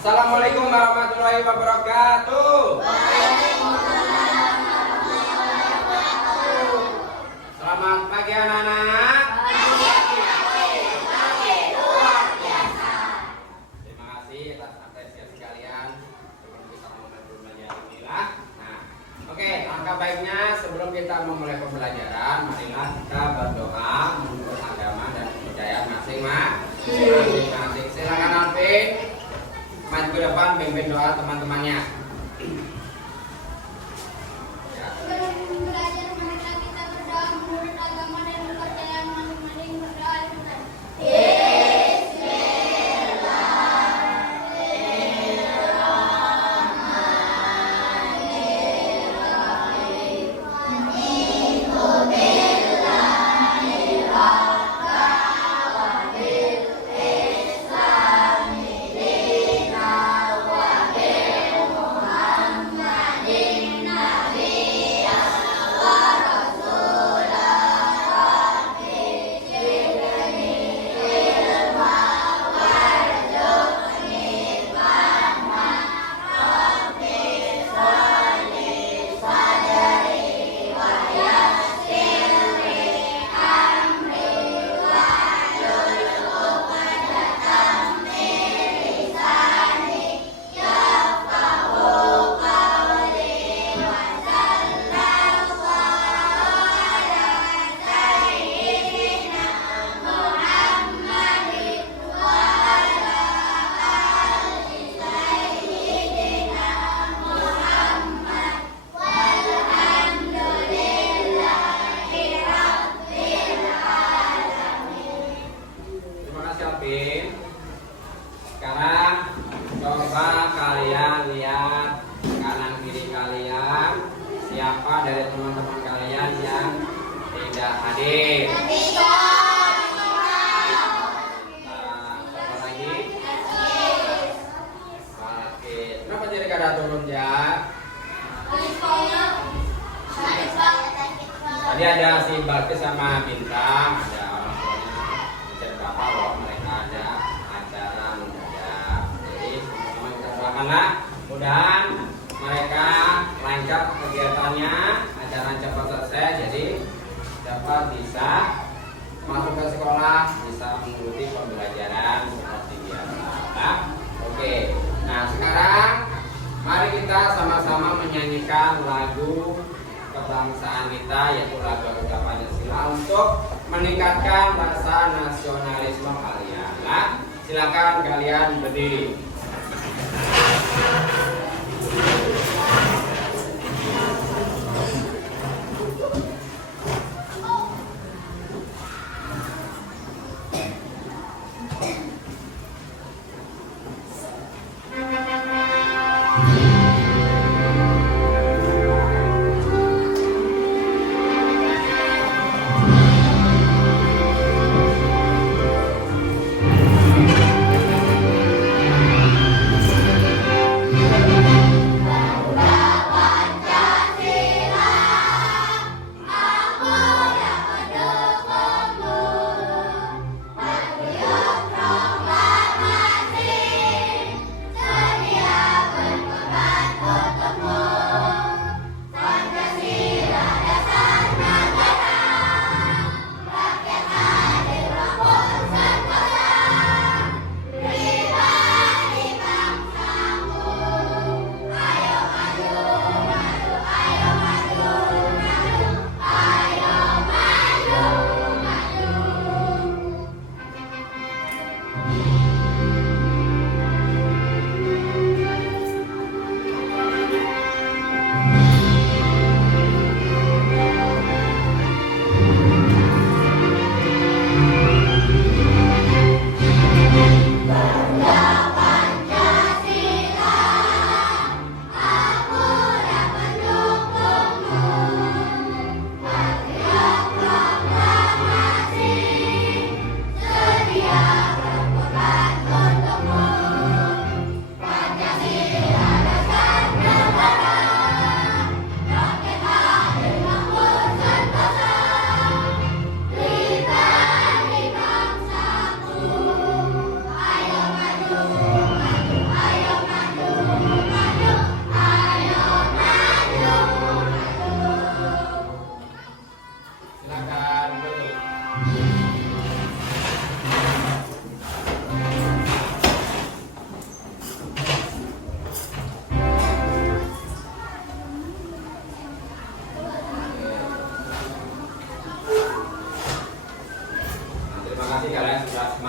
Assalamualaikum warahmatullahi wabarakatuh. Selamat pagi anak-anak. Terima kasih atas apresiasi kalian. Sebelum kita memulai pembelajaran inilah. Nah, oke, langkah baiknya sebelum kita memulai pembelajaran, marilah kita berdoa menurut agama dan kepercayaan masing-masing. Silakan Alvin maju ke depan, pimpin doa teman-temannya. Sekarang coba kalian lihat kanan kiri kalian, siapa dari teman-teman kalian yang tidak hadir? Siapa lagi? Oke, kenapa jadi kada turun ya? Tadi ada si Balkis sama Bintang, ada orang tuanya cerita bahwa mereka ada acara mendadak. Jadi teman-teman kita doakanlah, mudah-mudahan mereka lancar kegiatannya, acara cepat selesai, jadi dapat bisa masuk ke sekolah, bisa mengikuti pembelajaran seperti biasa. Oke, nah sekarang mari kita sama-sama menyanyikan lagu kebangsaan kita, yaitu lagu Garuda Pancasila, untuk meningkatkan rasa nasionalisme kalian. Nah, silakan kalian berdiri.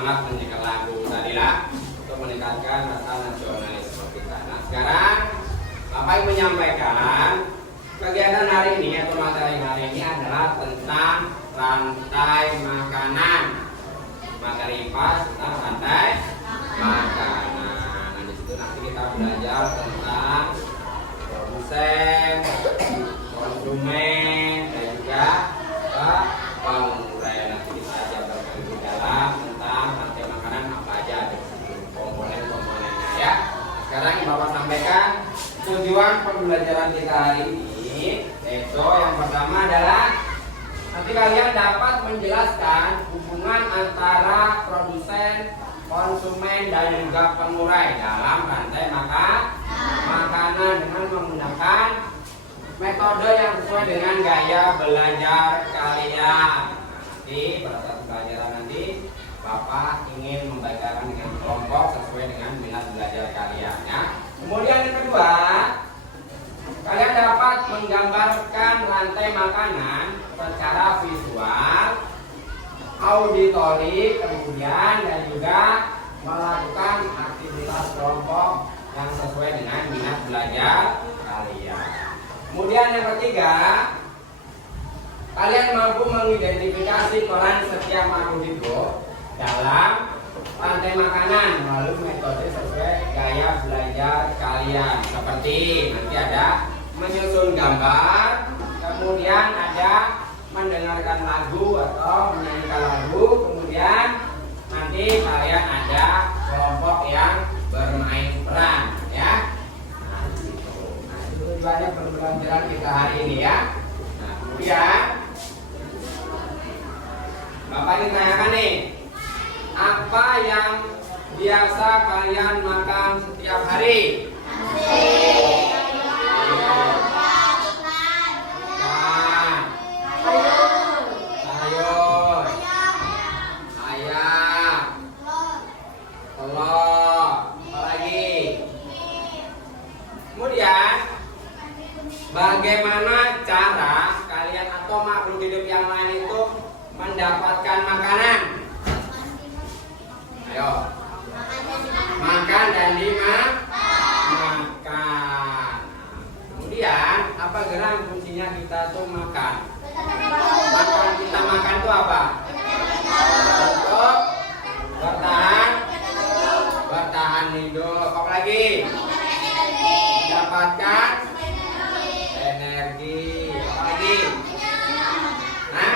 semangat menyanyikan lagu tadi lah untuk meningkatkan rasa nasionalisme kita. Nah sekarang Bapak yang menyampaikan kegiatan hari ini atau materi hari ini adalah tentang rantai makanan. Materi IPA tentang rantai makanan. Nah di situ nanti kita belajar tentang produsen, konsumen, dan juga pengurai. Nanti kita jabarkan di dalam tentang rantai makanan apa aja komponen-komponennya ya. Sekarang yang Bapak sampaikan tujuan pembelajaran kita hari ini, yaitu yang pertama adalah nanti kalian dapat menjelaskan hubungan antara produsen, konsumen, dan juga pengurai dalam rantai makanan dengan menggunakan metode yang sesuai dengan gaya belajar kalian. Nanti pada saat pembelajaran nanti Bapak ingin membacakan dengan kelompok sesuai dengan minat belajar kalian ya. Kemudian yang kedua, kalian dapat menggambarkan rantai makanan secara visual, auditori, kemudian dan juga melakukan aktivitas kelompok yang sesuai dengan minat belajar kalian. Kemudian yang ketiga, kalian mampu mengidentifikasi peran setiap makhluk hidup dalam rantai makanan melalui metode sesuai gaya belajar kalian. Seperti nanti ada menyusun gambar, kemudian ada mendengarkan lagu atau menyanyikan lagu, kemudian nanti kalian ada kelompok yang bermain peran ya. Nah itu tujuannya pembelajaran kita hari ini ya. Nah kemudian Bapak ingin tanyakan nih, apa yang biasa kalian makan setiap hari? Sayur, ayam, telur, apa lagi? Kemudian bagaimana cara kalian atau makhluk hidup yang lain itu mendapatkan makanan? Ayo, makan dan dimakan. Kemudian apa gerak fungsinya kita tuh makan? Kita makan itu apa? Untuk bertahan hidup. Apa lagi? Mendapatkan energi. Apa lagi? Nah,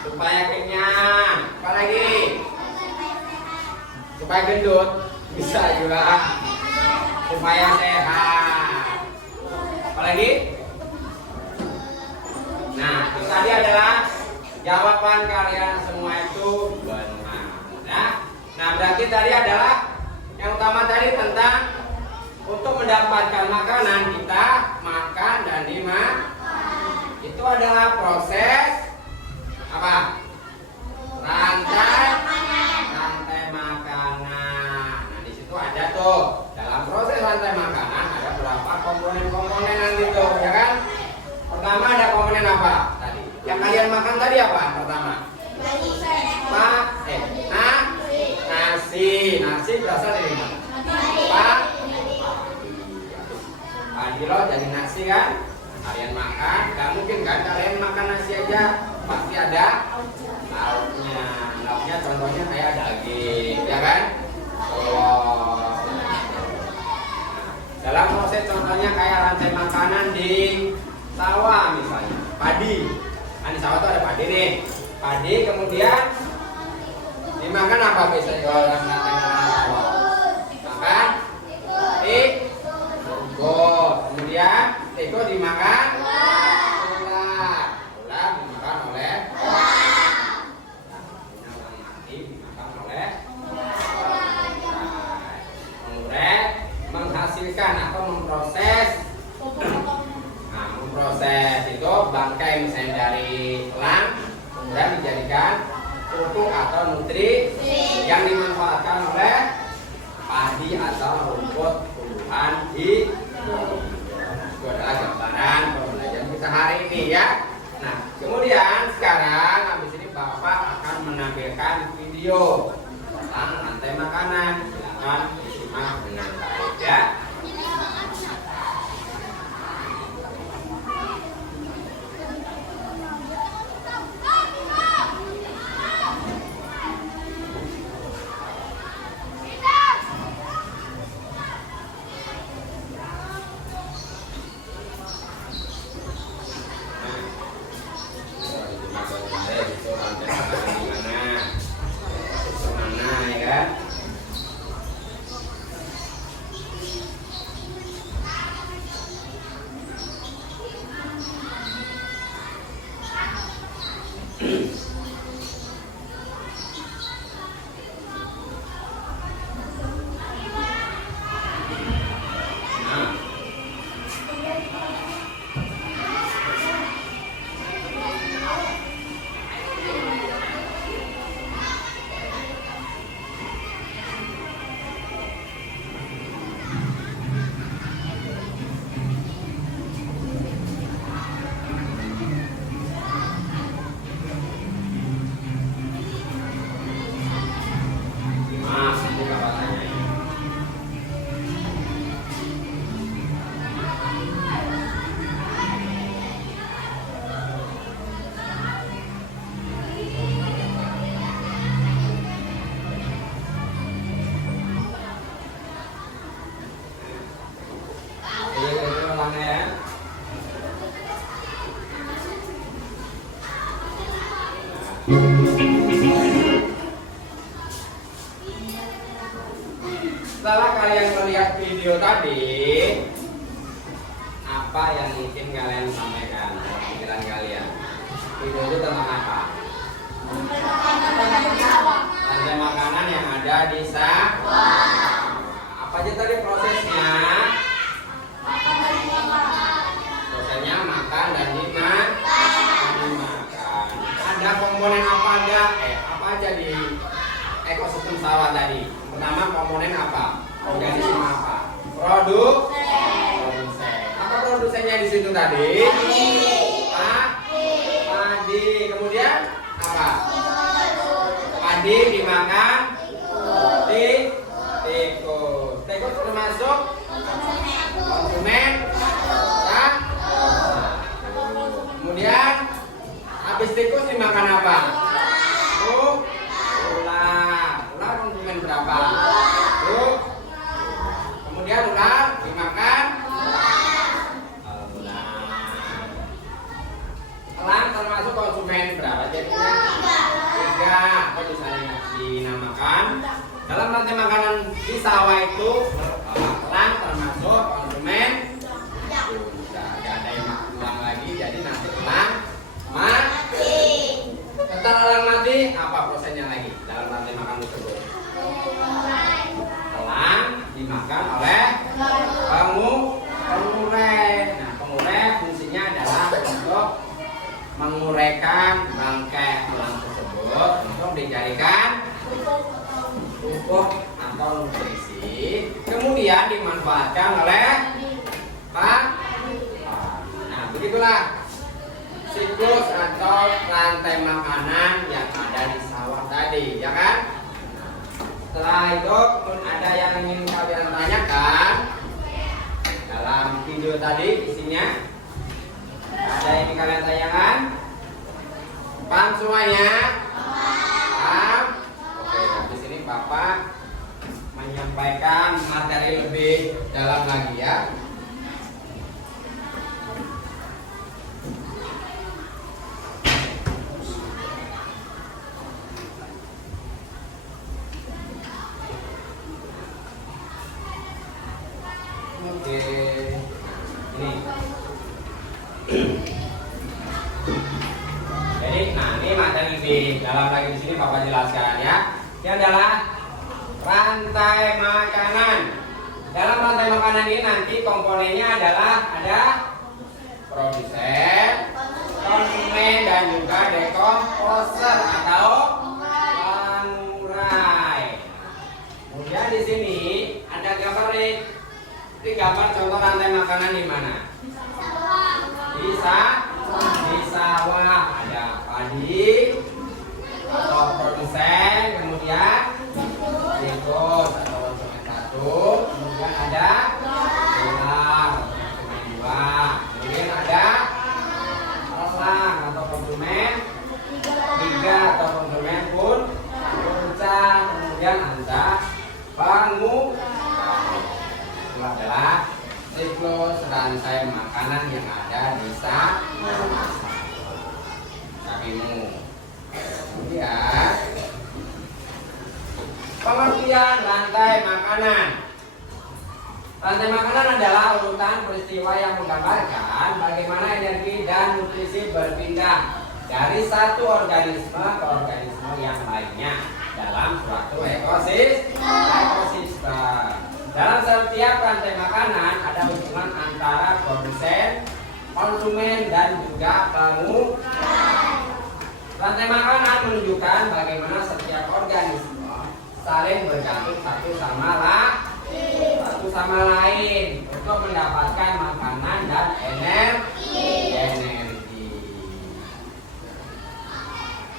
supaya kenyang. Apa lagi? Supaya gendut. Bisa juga. Supaya sehat. Apa lagi? Nah, itu tadi adalah jawaban kalian semua itu benar. Ya. Nah, berarti tadi adalah yang utama tadi tentang untuk mendapatkan makanan kita makan dan dimakan. Itu adalah proses apa? Rantai makanan. Nah, di situ ada tuh dalam proses rantai makanan ada berapa komponen-komponen nanti tuh, ya kan? Pertama ada komponen apa tadi? Yang kalian makan tadi apa pertama? Nasi. Nasi berasal dari mana? Padi loh jadi nasi kan? Kalian makan, nggak mungkin kan kalian makan nasi aja, pasti ada lauknya. Lauknya contohnya kayak daging, ya kan? Telur. Dalam proses contohnya kayak rantai makanan di sawah misalnya, padi. Kan di sawah tuh ada padi nih. Padi kemudian dimakan apa biasanya kalau orang rantai makanan sawah? Makan kemudian itu dimakan ular dimakan oleh dimakan oleh pengurai, menghasilkan atau memproses. Nah, memproses itu bangkai misalnya dari elang kemudian dijadikan pupuk atau nutrisi yang dimanfaatkan oleh padi atau rumput tumbuhan di itu adalah gambaran pembelajaran kita hari ini ya. Nah kemudian sekarang habis ini Bapak akan menampilkan video makanan. Silakan disimak dengan baik ya. Setelah kalian melihat video tadi, apa yang mungkin kalian sampaikan dalam pikiran kalian? Video itu tentang apa? Rantai makanan yang ada di sawah. Apa aja tadi prosesnya? Prosesnya makan dan dimakan. Ada komponen apa aja di ekosistem sawah tadi? Pertama, komponen apa? Organisme apa? Produsen. Apa produsennya di situ tadi? Padi. Kemudian apa? Padi dimakan tikus. Tikus termasuk konsumen. Kemudian habis tikus dimakan apa? Ular konsumen berapa? Kemudian ular dimakan elang termasuk konsumen berapa? Jadinya 3. Apa bisa dinamakan? Dalam rantai makanan di sawah itu elang termasuk konsumen. Sudah gak ada yang ulang lagi, jadi nanti elang mati. Setelah elang mati, apa prosesnya lagi dalam rantai makan tersebut? Elang dimakan oleh pengurai. Nah, pengurai fungsinya adalah untuk menguraikan bangkai elang tersebut untuk dijadikan pupuk atau nutrisi, kemudian dimanfaatkan oleh nah, begitulah siklus atau rantai makanan yang ada di sawah tadi, ya kan? Setelah itu ada yang ingin kalian tanyakan dalam video tadi, isinya ada yang ingin kalian tanyakan? Paham semuanya? Paham? Oke, di sini Bapak menyampaikan materi lebih dalam lagi ya. Oke, ini. Jadi, ini materi di dalam lagi di sini Bapak jelaskan ya. Ini adalah rantai makanan. Dalam rantai makanan ini nanti komponennya adalah ada produsen, konsumen, dan juga dekomposer atau pengurai. Kemudian di sini ada gambar nih. Ini gambar contoh rantai makanan di mana? Di sawah ada padi atau produsen, kemudian tikus. makanan. Rantai makanan adalah urutan peristiwa yang menggambarkan bagaimana energi dan nutrisi berpindah dari satu organisme ke organisme yang lainnya dalam suatu ekosistem. Dalam setiap rantai makanan ada hubungan antara produsen, konsumen, dan juga penggunaan. Rantai makanan menunjukkan bagaimana setiap organisme saling bergantung satu sama lain untuk mendapatkan makanan dan energi.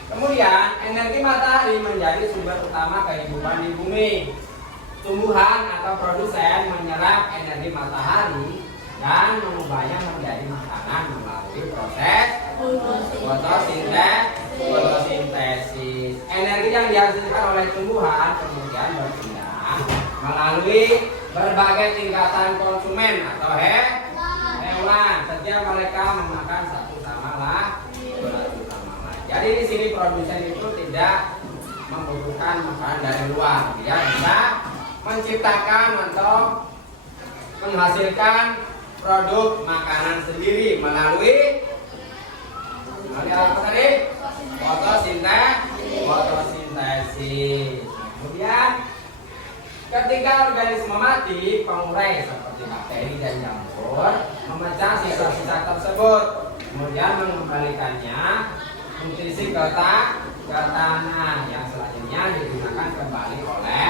Kemudian, energi matahari menjadi sumber utama kehidupan di bumi. Tumbuhan atau produsen menyerap energi matahari dan mengubahnya menjadi makanan melalui proses fotosintesis. Energi yang dihasilkan oleh tumbuhan kemudian berpindah melalui berbagai tingkatan konsumen atau hewan setiap mereka memakan satu sama lain. Jadi di sini produsen itu tidak membutuhkan makanan dari luar, dia bisa menciptakan atau menghasilkan produk makanan sendiri melalui apa tadi? Fotosintesis. Kemudian ketika organisme mati, pengurai seperti bakteri dan jamur memecah sisa-sisa tersebut, kemudian mengembalikannya nutrisi ke tanah yang selanjutnya digunakan kembali oleh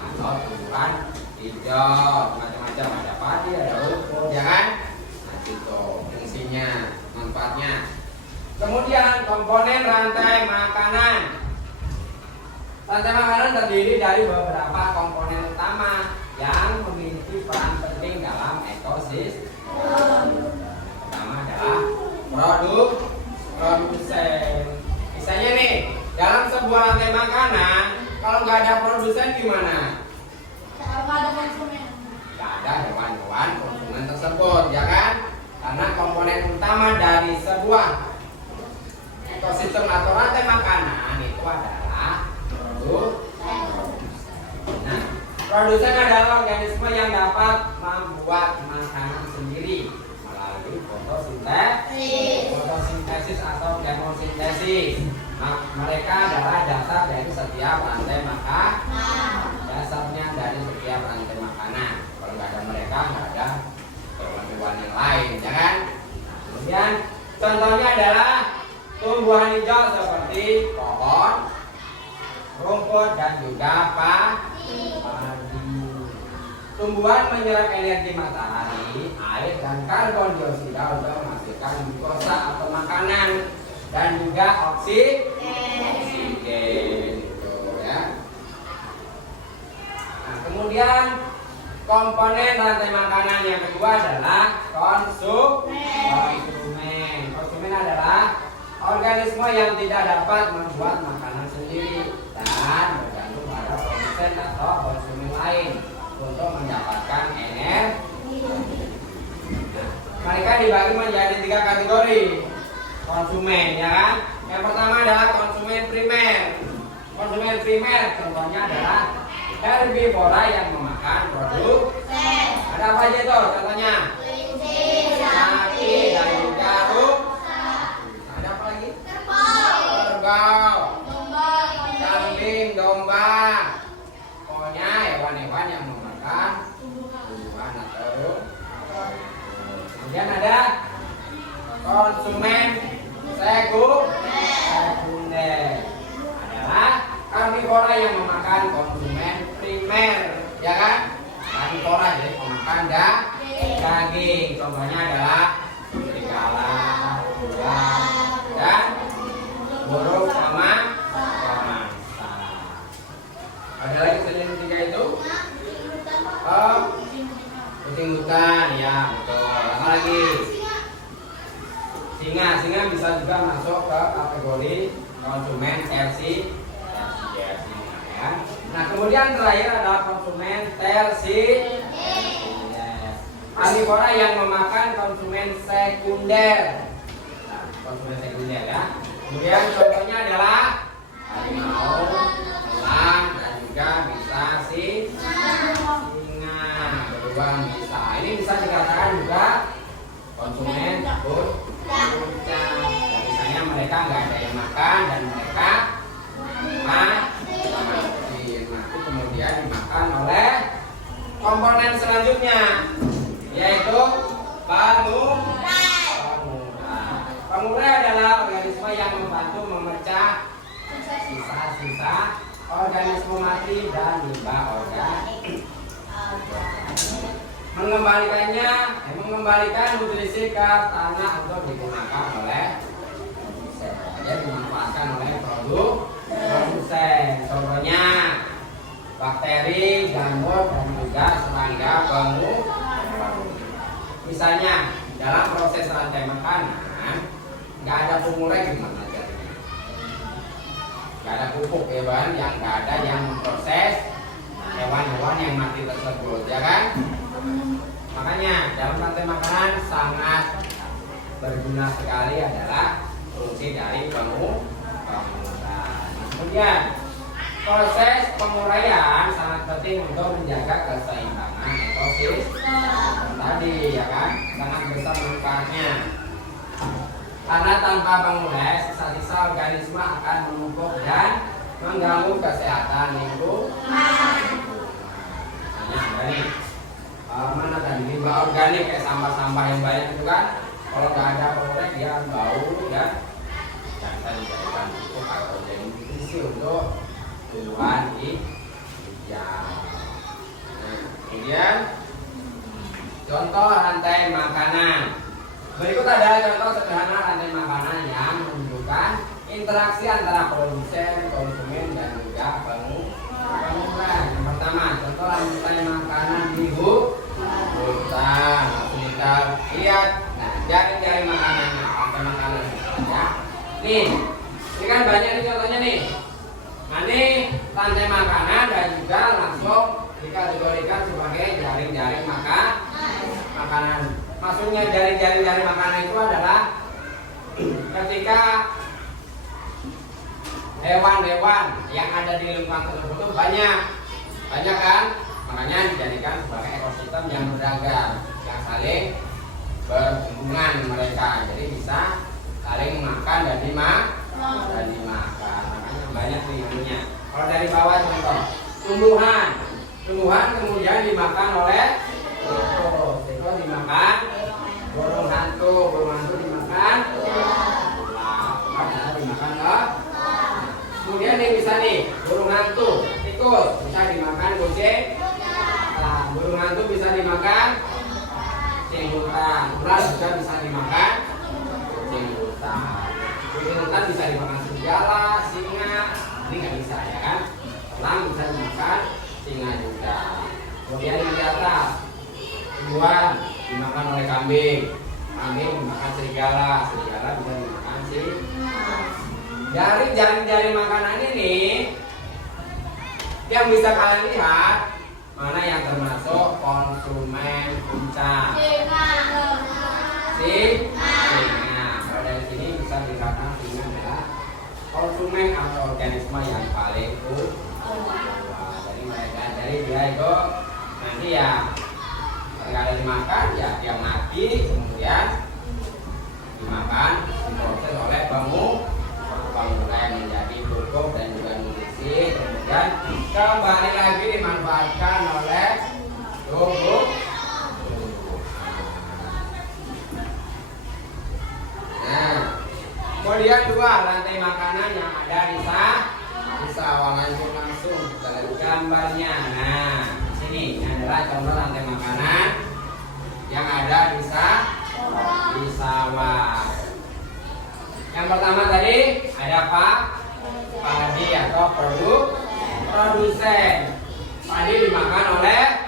atau tumbuhan hijau macam-macam, ada padi, ada rumput, ya kan? Nah, itu fungsinya, manfaatnya. Kemudian komponen rantai makanan. Rantai makanan terdiri dari beberapa komponen utama yang memiliki peran penting dalam ekosistem. Pertama adalah produsen. Misalnya nih, dalam sebuah rantai makanan, kalau nggak ada produsen gimana? Nggak ada konsumen. Nggak ada hewan-hewan konsumen tersebut, ya kan? Karena komponen utama dari sebuah ekosistem atau rantai makanan itu adalah produsen. Nah, produsen adalah organisme yang dapat membuat makanan sendiri melalui fotosintesis atau kemosintesis. Nah, mereka adalah dasar dari setiap rantai makanan. Dasarnya dari setiap rantai makanan. Kalau nggak ada mereka, nggak ada hewan yang lain, ya kan? Kemudian contohnya adalah tumbuhan hijau seperti pohon, rumput, dan juga padi. Tumbuhan menyerap energi matahari, air, dan karbon dioksida untuk menghasilkan glukosa atau makanan dan juga oksigen. Gitu, ya. Nah, kemudian komponen rantai makanan yang kedua adalah konsumen. Konsumen adalah organisme yang tidak dapat membuat makanan sendiri dan bergantung pada produsen atau konsumen lain untuk mendapatkan energi. Mereka dibagi menjadi 3 kategori konsumen, ya kan? Yang pertama adalah konsumen primer. Konsumen primer contohnya adalah herbivora yang memakan produk. Ada apa aja tuh contohnya? Sapi dan juga ada apa lagi? Kerbau, kambing, domba. Pokoknya hewan-hewan yang memakan tumbuhan atau. Kemudian ada konsumen sekunder. Adalah karnivora yang memakan konsumen primer, ya kan? Karnivora jadi pemakan daging. Contohnya adalah serigala, ular, dan burung sama mangsa. Ada lagi selain 3 itu? Kucing hutan, ya betul. Apa lagi? Singa bisa juga masuk ke kategori konsumen tersier, ya. Nah, kemudian terakhir adalah konsumen tersier. Karnivora yang memakan konsumen sekunder. Nah, konsumen sekunder, ya. Kemudian contohnya adalah harimau, elang, dan juga ketiga bisa singa, beruang bisa. Ini bisa dikatakan juga konsumen puncak. Misalnya mereka nggak ada yang makan dan mereka mati. Nah, itu kemudian dimakan oleh komponen selanjutnya, yaitu pengurai. Pengurai adalah organisme yang membantu memecah sisa-sisa organisme mati dan limbah organik. Mengembalikan nutrisi ke tanah untuk digunakan oleh dimanfaatkan oleh produsen. Contohnya bakteri, jamur, dan juga serangga pengurai. Misalnya dalam proses rantai makanan nggak ada pengurai, gimana jadinya? Nggak ada pupuk hewan yang nggak ada yang memproses hewan-hewan yang mati tersebut, ya kan? Makanya dalam rantai makanan sangat berguna sekali adalah fungsi dari pengurai. Kemudian proses penguraian sangat penting untuk menjaga keseimbangan ekosistem tadi, ya kan? Sangat besar manfaatnya. Karena tanpa pengurai, sisa-sisa organisme akan menumpuk dan mengganggu kesehatan lingkungan. Misalnya nih, mana tadi limbah organik kayak sampah-sampah yang banyak itu kan, kalau nggak ada pengurai dia bau ya. Dan kita dijadikan pupuk atau jadi nutrisi untuk tumbuhan hijau. Kemudian contoh rantai makanan. Berikut adalah contoh sederhana rantai makanan yang menunjukkan interaksi antara produsen, konsumen, dan juga pengurai. Yang pertama, contoh rantai makanan di hutan. Kita lihat, nah, jari-jari makanannya, rantai makanan ya. Nih, ini kan banyak nih contohnya nih. Nah, ini rantai makanan dan juga langsung dikategorikan sebagai jaring-jaring makanan. Maksudnya jaring-jaring makanan itu adalah ketika hewan-hewan yang ada di lingkungan tersebut itu banyak kan, makanya dijadikan sebagai ekosistem yang beragam, yang saling berhubungan mereka, jadi bisa saling makan dan dimakan. Makanya banyak nih. Kalau dari bawah contoh tumbuhan kemudian dimakan oleh teko dimakan burung hantu dimakan dimakan kemudian nih bisa nih burung hantu tikus bisa dimakan kucing. Nah, burung hantu bisa dimakan kucing hutan, ular juga bisa dimakan kucing hutan bisa dimakan serigala, singa. Ini nggak bisa ya kan, elang bisa dimakan singa juga. Kemudian yang di atas tumbuhan dimakan oleh kambing dimakan serigala bisa dimakan dari jaring-jaring makanan ini yang bisa kalian lihat mana yang termasuk konsumen puncak. Singa. Kalau dari sini bisa dikatakan singa adalah konsumen atau organisme yang paling dari mereka. Dari dia itu nanti ya nggak ada dimakan ya dia mati, kemudian dimakan diproses oleh pengurai menjadi pupuk dan juga nutrisi, kemudian kembali lagi dimanfaatkan oleh tubuh. Nah, kemudian dua rantai makanan yang ada di sawah, langsung kita lihat gambarnya. Nah, ini adalah contoh rantai makanan yang ada di sawah. Yang pertama tadi ada padi atau produsen. Padi dimakan oleh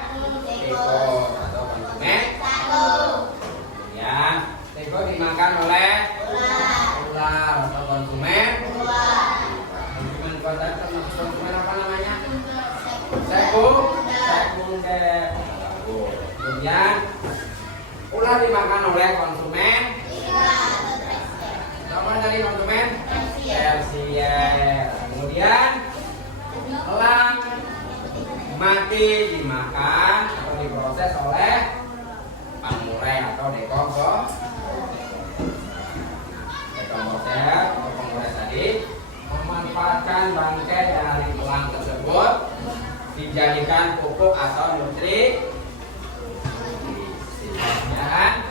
tikus atau konsumen. Kemudian tikus dimakan oleh ular atau konsumen. Konsumen apa namanya? Sekunder. Kemudian ular dimakan oleh konsumen. Apa dari konsumen? Tersier. Kemudian elang nanti dimakan atau diproses oleh pangmurai atau dekomposer atau pangmurai tadi memanfaatkan bangkai dari tulang tersebut dijadikan pupuk atau nutrisi. Ya kan?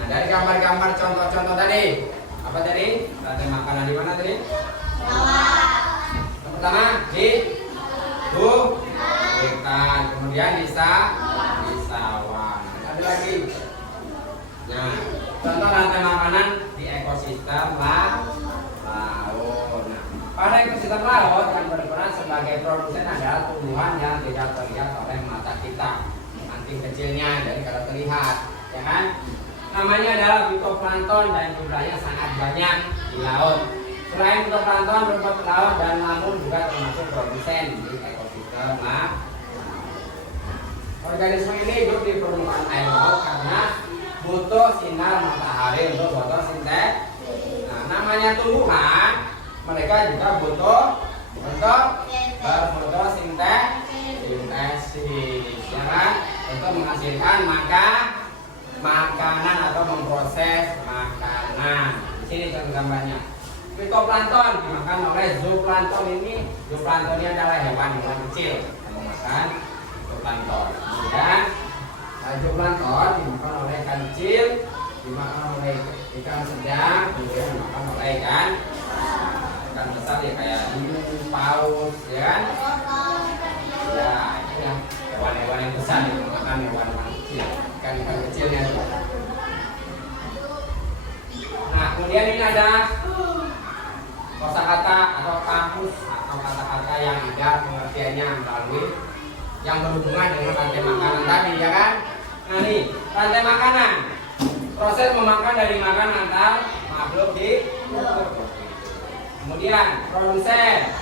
Nah, dari gambar-gambar contoh-contoh tadi, apa tadi? Rantai makanan di mana tadi? Yang pertama di hutan, kemudian di sawah. Ada lagi. Nah, contoh rantai makanan di ekosistem laut. Nah, pada ekosistem laut yang berperan sebagai produsen adalah tumbuhan yang tidak terlihat oleh mata kita, anting kecilnya dari kalau terlihat, ya kan? Namanya adalah fitoplankton dan jumlahnya sangat banyak di laut. Selain fitoplankton, rumput laut dan lamun juga termasuk produsen di ekosistem laut. Organisme ini hidup di permukaan air laut karena butuh sinar matahari untuk fotosintesis. Nah, namanya tumbuhan, mereka juga butuh untuk berfotosintesis, ya kan? Untuk menghasilkan makanan atau memproses makanan. Di sini contoh gambarnya. Fitoplankton dimakan oleh zooplankton ini. Zooplankton ini adalah hewan-hewan kecil yang memakan zooplankton. Kemudian zooplankton dimakan oleh ikan kecil, dimakan oleh ikan sedang, kemudian dimakan oleh ikan besar ya kayak hiu, paus, ya kan? Ya, itu ya hewan-hewan yang besar yang makan hewan-hewan kecil, ikan kecilnya. Nah, kemudian ini ada kosakata atau kamus atau kata-kata yang ada pengertiannya melalui yang berhubungan dengan rantai makanan tadi, ya kan? Nah, nih rantai makanan, proses memakan dari makan antar makhluk hidup. Kemudian produsen,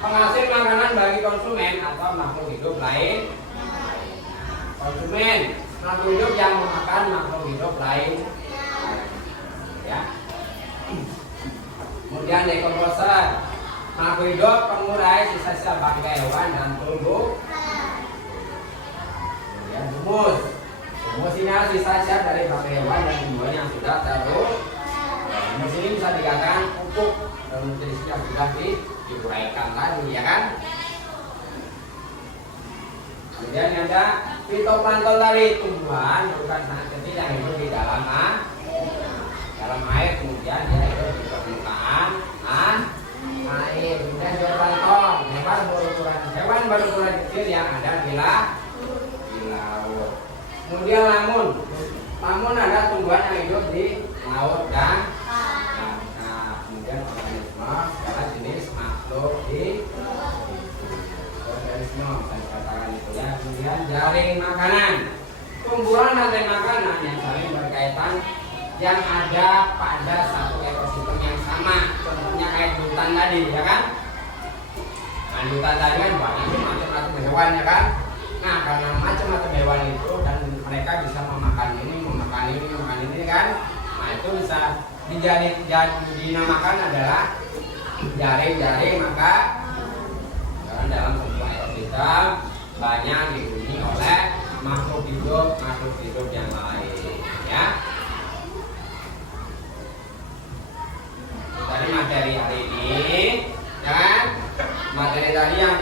penghasil makanan bagi konsumen atau makhluk hidup lain. Konsumen, makhluk hidup yang memakan makhluk hidup lain. Ya. Kemudian dekomposer, makhluk hidup pengurai sisa-sisa bangkai hewan dan tumbuh. Kemudian humus, humus ini adalah sisa-sisa dari bangkai hewan dan tumbuhan yang sudah terus. Humus ini bisa dikatakan pupuk dan nutrisi yang sudah diuraikan tadi, ya kan? Kemudian ada fitoplankton tadi, tumbuhan bukan sangat kecil yang hidup di dalam air, kemudian dia hidup di permukaan air. Kemudian zooplankton, hewan berukuran kecil yang ada di laut. Kemudian lamun ada tumbuhan yang hidup di laut dan kemudian organisme segala jenis makhluk organisme bisa dikatakan itu ya. Kemudian jaring makanan, tumbuhan rantai makanan yang saling berkaitan yang ada pada satu ekosistem yang sama. Contohnya kayak hutan tadi, ya kan? Nah, hutan tadi kan banyak macam-macam hewan, ya kan? Nah, karena macam-macam hewan itu dan mereka bisa memakan ini kan? Nah, itu bisa dinamakan adalah jaring-jaring maka dalam sebuah ekosistem banyak dihuni oleh makhluk hidup yang lain, ya. Tadi materi hari ini, ya kan? Materi tadi yang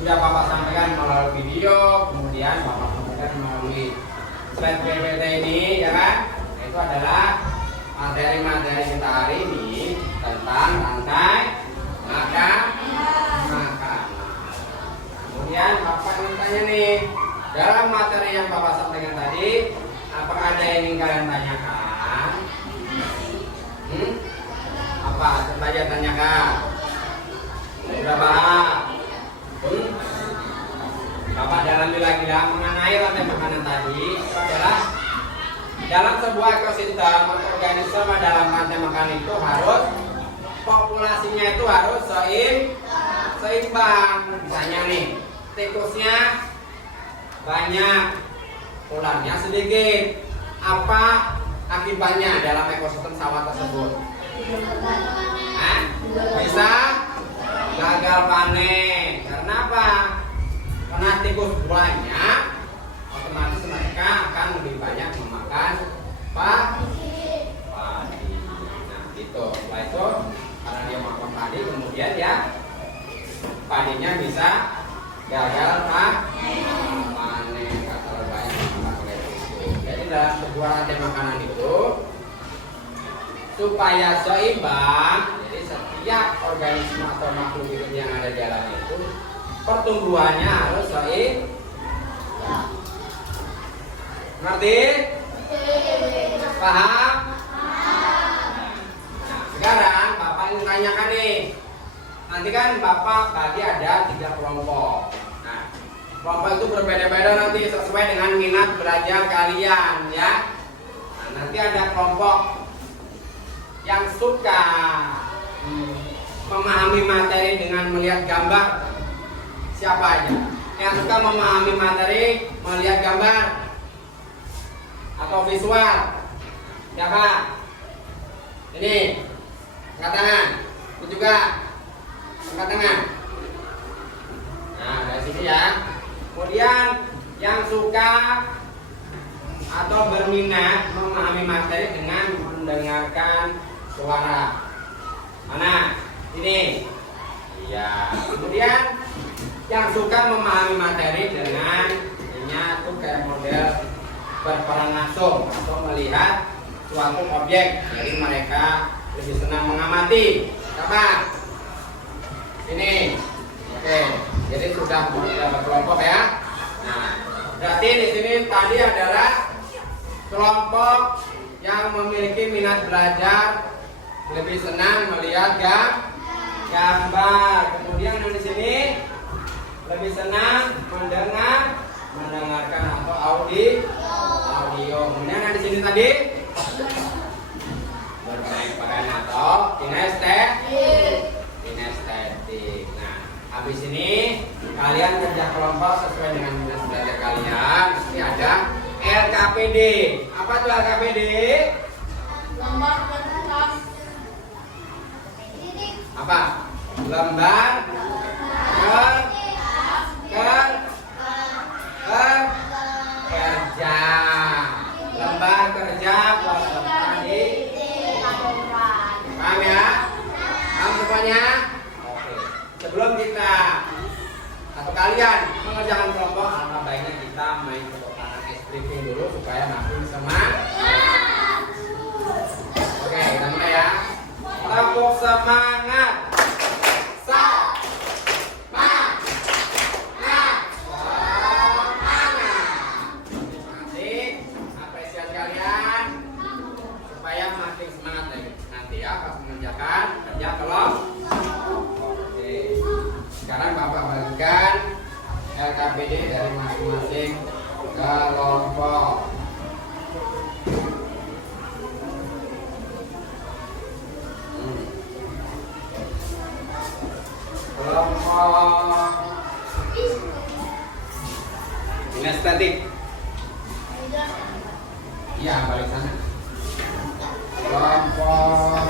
sudah Bapak sampaikan melalui video, kemudian Bapak sampaikan melalui slide PPT ini, ya kan? Nah, itu adalah materi-materi kita hari ini tentang rantai makanan. Kemudian Bapak ingin tanya nih, dalam materi yang Bapak sampaikan tadi, apakah ada yang ingin kalian tanyakan? Apa? Coba aja tanyakan. Sudah paham? Bapak dalami lagi mengenai rantai makanan tadi. Itu adalah dalam sebuah ekosistem atau organisme dalam rantai makanan itu harus populasinya itu harus seimbang. Misalnya nih, tikusnya banyak, ularnya sedikit. Apa akibatnya dalam ekosistem sawah tersebut? Bisa gagal panen. Karena apa? Karena tikus banyak, otomatis mereka akan lebih banyak memakan padi. Nah, gitu. Setelah itu, karena dia makan padi, kemudian ya padinya bisa gagal panen kalau banyak makan oleh tikus. Jadi dalam sebuah rantai makanan itu supaya seimbang, jadi setiap organisme atau makhluk hidup yang ada di alam itu pertumbuhannya harus seimbang. Ngerti? Paham? Nah, sekarang Bapak ingin tanyakan nih. Nanti kan Bapak bagi ada 3 kelompok. Nah, kelompok itu berbeda-beda nanti sesuai dengan minat belajar kalian ya. Nah, nanti ada kelompok yang suka memahami materi dengan melihat gambar. Siapa aja? Yang suka memahami materi melihat gambar atau visual? Siapa? Ini, angkat tangan. Itu juga, angkat tangan. Nah, dari sini ya. Kemudian yang suka atau berminat memahami materi dengan mendengarkan suara. Mana? Ini. Iya. Kemudian yang suka memahami materi dengan tuh kayak model berperan langsung atau melihat suatu objek. Jadi mereka lebih senang mengamati. Apa? Ini. Oke. Jadi sudah berkelompok ya. Nah, berarti di sini tadi adalah kelompok yang memiliki minat belajar, lebih senang melihat gambar. Kemudian di sini lebih senang mendengarkan atau audio. Kemudian di sini tadi bermain pakaian atau kinestetik. Nah, habis ini kalian kerja kelompok sesuai dengan minat belajar kalian. Mesti ada LKPD. Apa tuh LKPD? Lembar kertas. Apa? Lembar kerja. Lembar kerja peserta di paham ya? Paham semuanya? Oke. Sebelum kita atau kalian mengerjakan kelompok, alangkah baiknya kita main kelompok ice breaking dulu supaya makin semangat. Oke, kita mulai ya. Tepuk semangat. Kerja kelompok. Oke. Sekarang Bapak bagikan LKPD dari masing-masing kelompok. Kelompok kinestetik. Iya, balik sana. Kelompok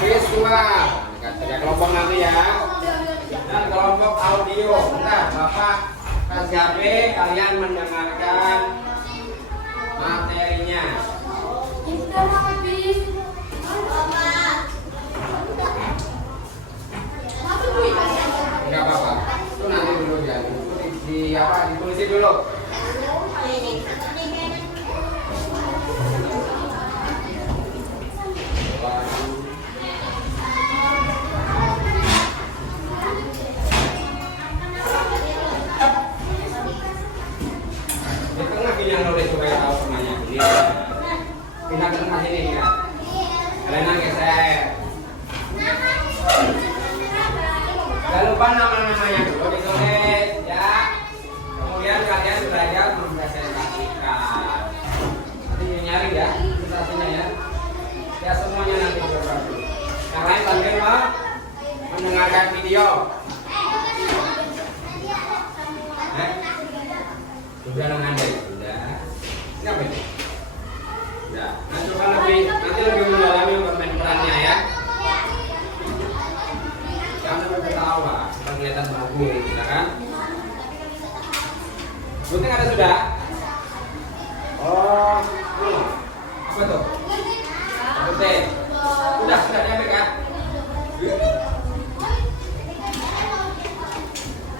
visual, kerja kelompok nanti ya. Dan kelompok audio, bentar Bapak kasih HP, kalian mendengarkan materinya. Enggak apa-apa, itu nanti dulu ya. Ditulis dulu. Yang nulis supaya tahu semuanya ini. Pindah ke tengah sini ya. Kalian geser. Jangan lupa nama-namanya dulu ditulis ya. Kemudian kalian belajar mempresentasikan. Nanti nyari ya presentasinya ya. Ya semuanya nanti coba dulu. Yang lain sambil mendengarkan video. Sudah ada ya. Siapa ini? Nah, coba nanti lebih mendalami bermain perannya ya. Jangan sampai ketawa, kelihatan bagus, ya kan? Oke. Sudah diambil kan?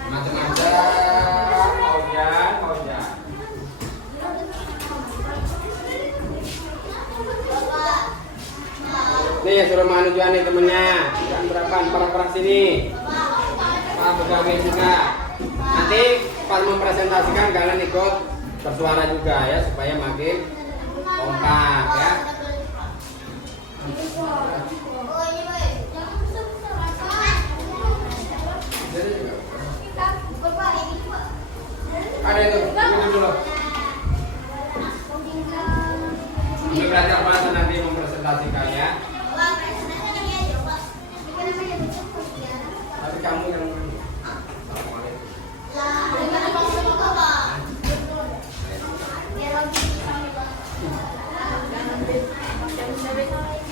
Macam-macam. Mau. Nih suruh manujuan nih temennya. Jam berapa? Perang sini. Pak pegawai juga. Nanti pas mempresentasikan kalian ikut bersuara juga ya supaya makin kompak ya. Ada itu, dulu. Ini belajar bahasa nanti mempresentasikan ya. Tapi kamu yang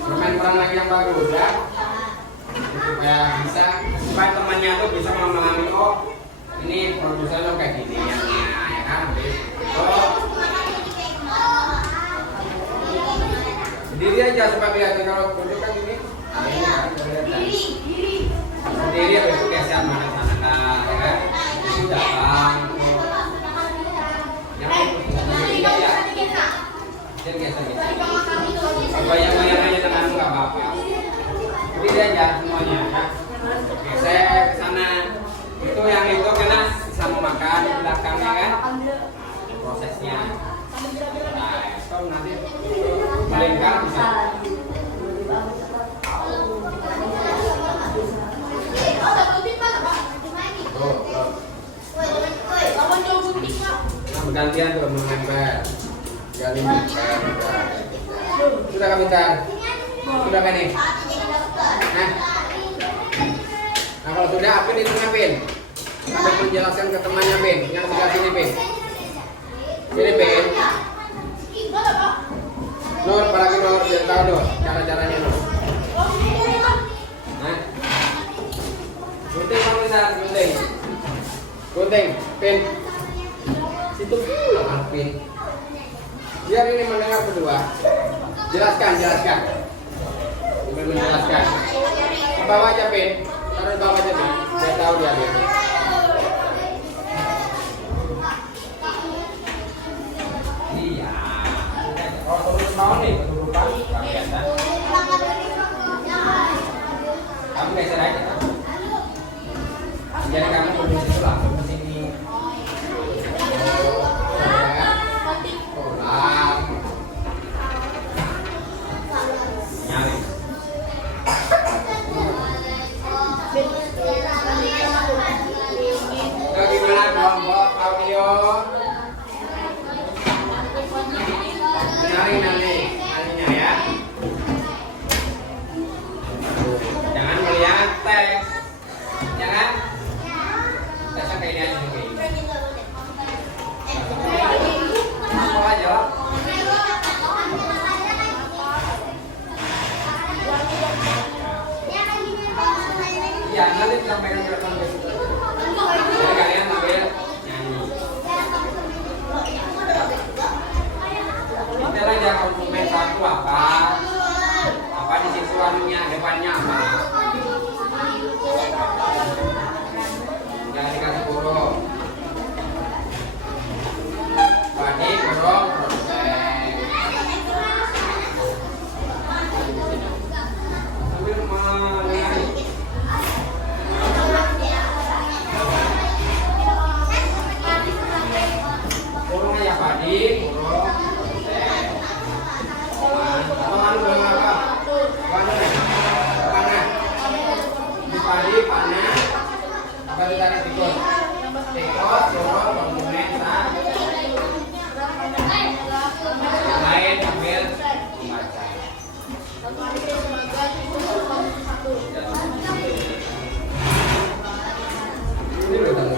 bermain peran lagi yang bagus ya, supaya temannya tuh bisa memahami, oh ini produser lo kayak gini ya kan. Sendiri aja supaya kelihatan kalau produser kan ini sendiri habis itu geser mana-mana ya kan. Dalam yang geser bayang-bayang aja temanmu nggak apa-apa. Jadi aja semuanya ya. Oke, saya kesana. Itu yang itu karena bisa memakan di belakangnya kan prosesnya. Nah, kalau nanti melingkar bisa. Nah, bergantian tuh menempel. Ganti sudah kami tar. Sudah kan nih? Nah kalau sudah apa itu Pin? Sampai menjelaskan ke temannya Pin, yang sebelah sini Pin. Sini Pin. Nur, apalagi Nur, biar tahu Nur cara-caranya Nur. Nah, gunting kamu sana, gunting, Pin. Situ pulang Pin. Biar ini mendengar berdua. Jelaskan. Menjelaskan. Bawa aja Pin. Taruh bawah aja Pin. Saya tahu dia. Iya. Oh terus mau nih kedudukan biasa. Kamu geser aja. Jadi kamu berdiri situ langsung ke sini. Bagaimana kelompok audio? Narinya ya. Jangan melihat teks. Jangan. Tesnya kayak ini aja nih. Apa aja? Iya, nanti sampaikan ke rekan besok. Jadi kalian sambil nyanyi. Kita aja konsumen satu apa di siswanya depannya apa. Jangan dikasih burung. Padi burung produsen. Sambil menyanyi. Burung ya padi, burung produsen. Apa burung apa? Panah. Di padi panah. Apa ditarik tikus? Tikus, burung, konsumen, yang lain ambil membaca. Ini loh tadi.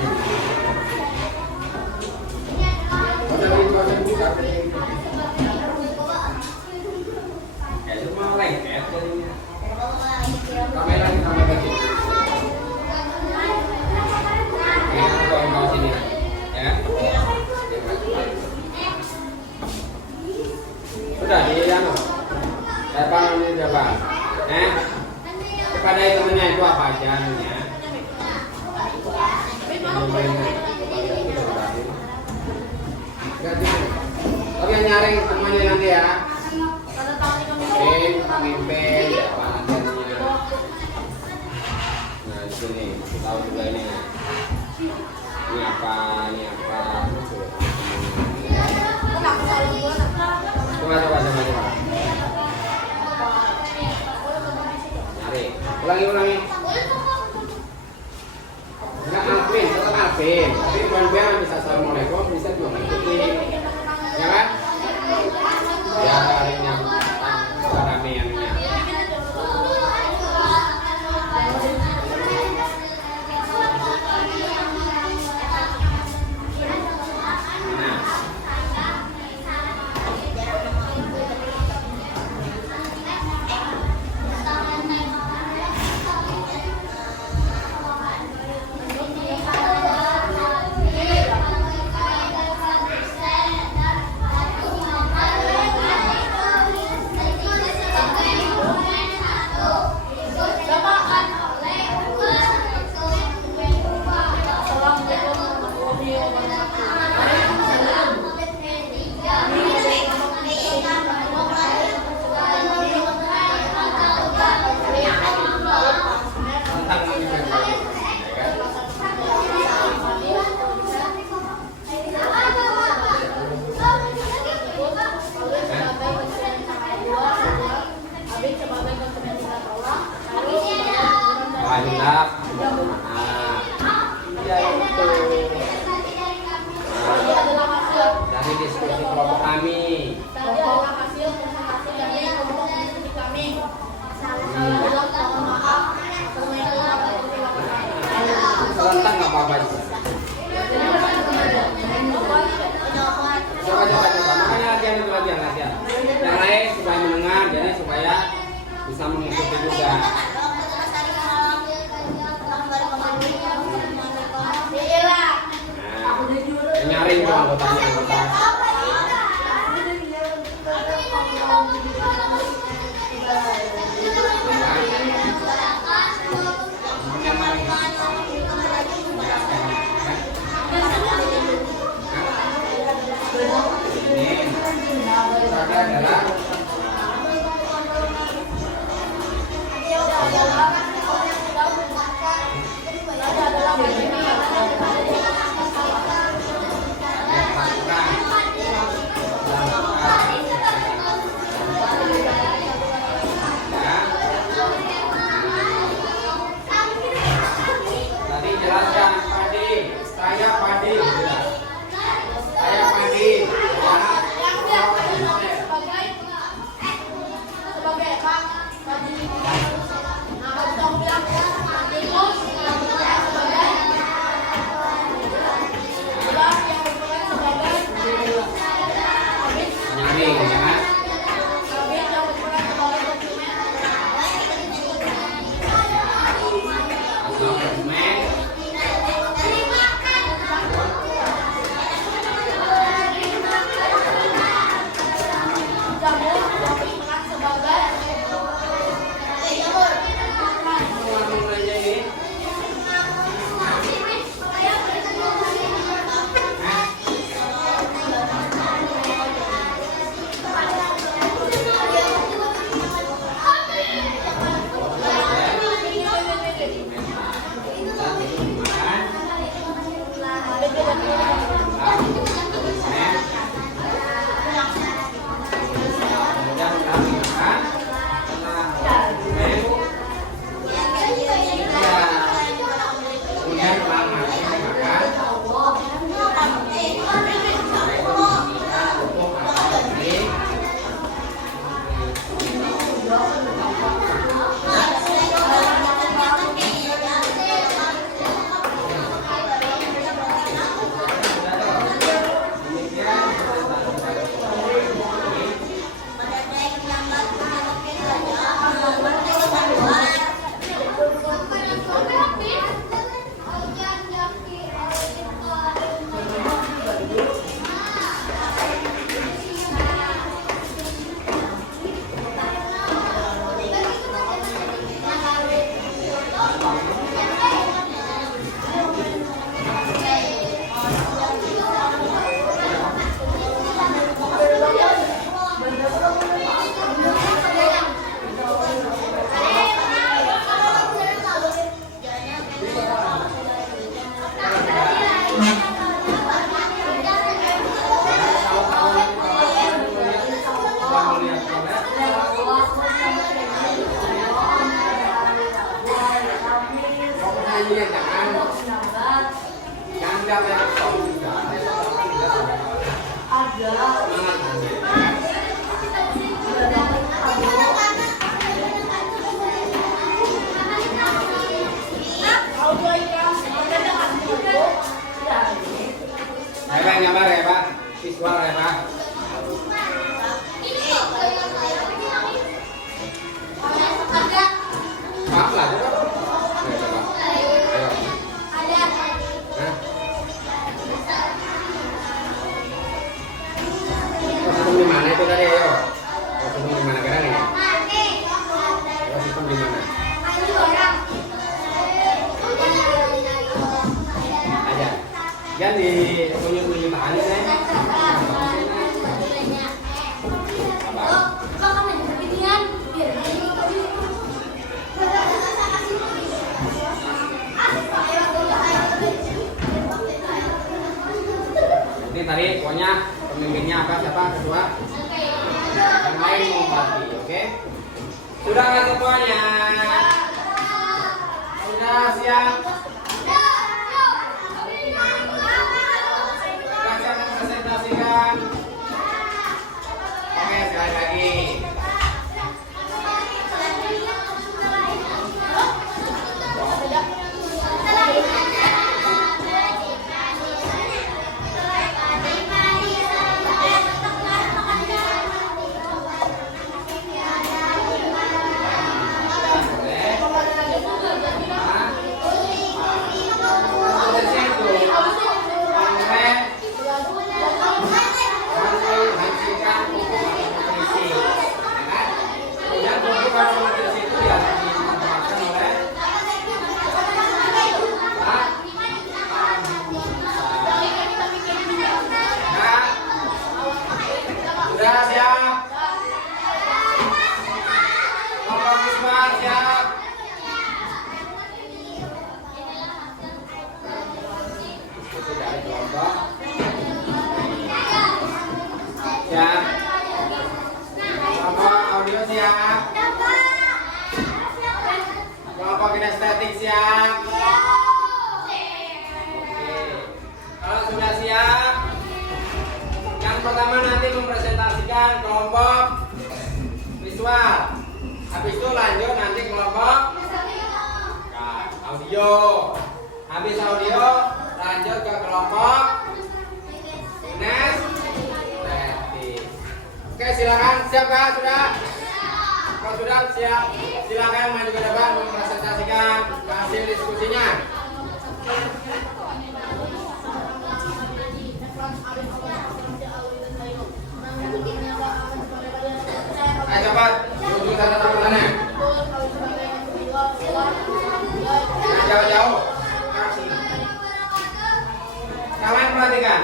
Ya cuma lengket jadinya. Kamera ditambah lagi. Ini kau sini ya. Sudah di anu. Siapa namanya siapa? Kepada temennya itu apa aja namanya? Tapi yang nyaring semuanya nanti ya. Pemimpin, apa nantinya? Nah di sini tahu juga ini. Ini apa? Ini apa? Coba. Nyari. Ulangi. Enggak Alvin, tetap Alvin. Tapi Alvin bisa assalamualaikum, bisa juga mengikuti. Ya kan? Ya harinya rameannya. Alhamdulillah. Ya itu. Dari diskusi kelompok kami. Tadi adalah hasil presentasi dari kelompok diskusi kami. Mohon maaf. Serentak nggak apa-apa juga. Coba. Makanya latihan. Yang lain supaya mendengar, jadi supaya bisa mengikuti juga. Nyaring tuh anggota. punya jangan lihat laptop juga. Ada. Pak, gambar ya Pak, visual ya Pak. Pak lah, coba. Ayo. Hah? Sistem di mana itu tadi ayo? Sistem di mana sekarang ini? Sistem di mana? Ada. Jangan ditunjuk-tunjuk tangannya saya. Ini tadi pokoknya pemimpinnya apa siapa ketua? Yang lain mau bagi, oke? Sudah nggak semuanya? Sudah siap? Sudah siap mempresentasikan? Oke, sekali lagi. Sudah siap? Kelompok siswa siap? Itu dari kelompok. Siap? Kelompok audio siap? Kelompok kinestetik siap? Oke. Kalau sudah siap, yang pertama nanti mempresentasikan kelompok visual. Habis itu lanjut nanti kelompok audio. Habis audio lanjut ke kelompok kinestetik. Oke, silakan. Siap kah? Sudah? Kalau sudah siap, silakan maju ke depan mempresentasikan hasil diskusinya. Ayo cepat, tuju tanda tangannya. Jauh-jauh. Yang lain perhatikan,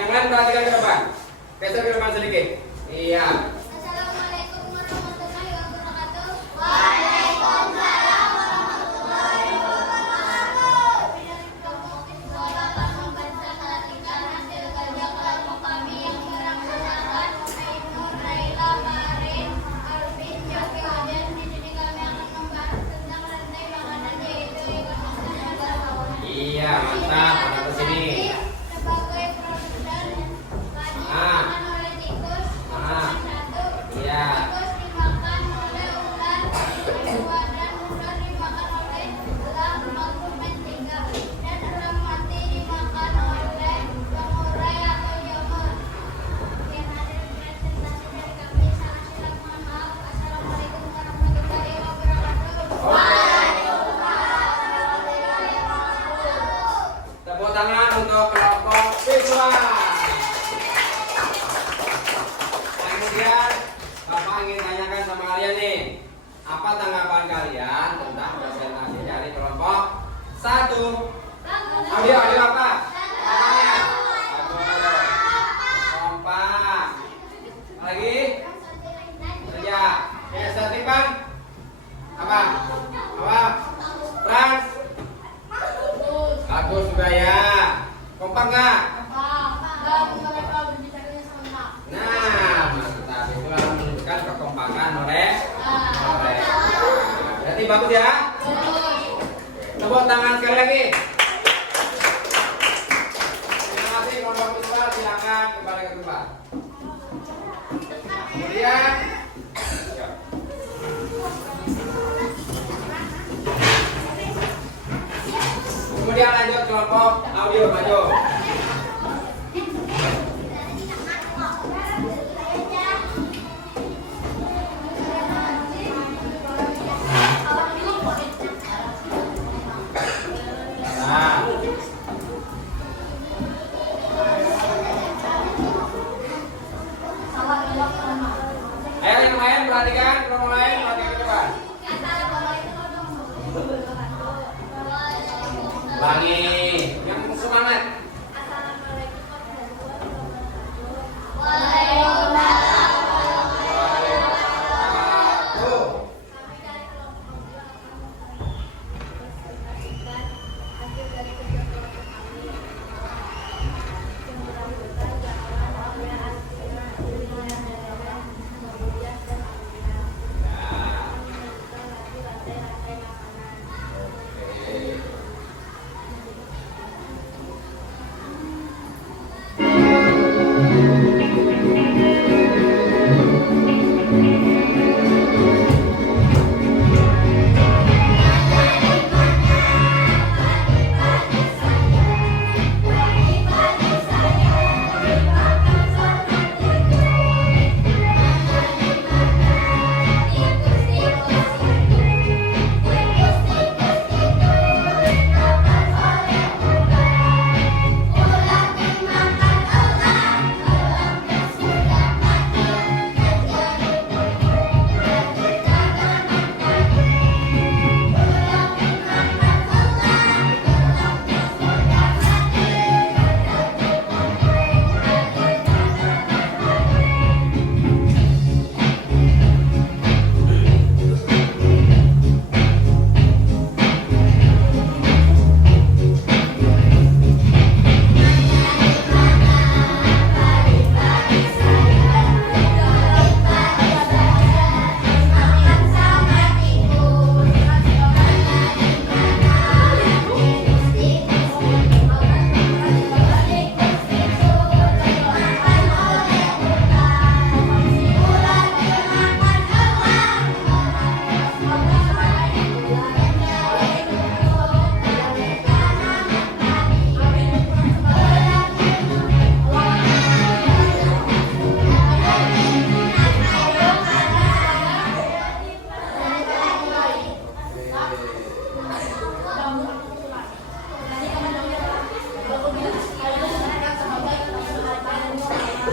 yang lain perhatikan ke depan. Geser ke depan sedikit. Iya. Assalamualaikum warahmatullahi wabarakatuh. Waalaikumsalam warahmatullahi wabarakatuh. Bapak mempresentasikan hasil kerja kelompok kami yang melaksanakan Ainur, Raila, Marin, Alvin, Jovi, dan di sini kami akan membahas tentang rantai makanan yaitu ekosistem negara. Iya, mantap. Mana ke sini? Sebagai produsen dimakan oleh tikus, satu. Iya. Tikus dimakan oleh ular, dua, dan ular dimakan oleh elang, maupun tiga. Dan elang mati dimakan oleh pengurai atau jamur. Sekian hasil presentasi dari kami. Salah silap, mohon maaf. Assalamualaikum warahmatullahi wabarakatuh. Tepuk tangan untuk kelompok visual. Kemudian Bapak ingin tanyakan sama kalian nih, apa tanggapan kalian tentang presentasi dari kelompok 1? Audio apa? Audio. Kompak. Lagi? Kerja. Estetik Bang? Apa? Trans? Bagus juga ya. Kompak nggak? Nah, mantap. Itulah menunjukkan kekompakan oleh. Berarti bagus ya. Tepuk tangan sekali lagi. Terima kasih kelompok visual, silakan kembali ke tempat. Kemudian lanjut kelompok audio maju. Nah. Ayo yang lain perhatikan, kelompok lain perhatikan ke depan. Ulangi, yang semangat.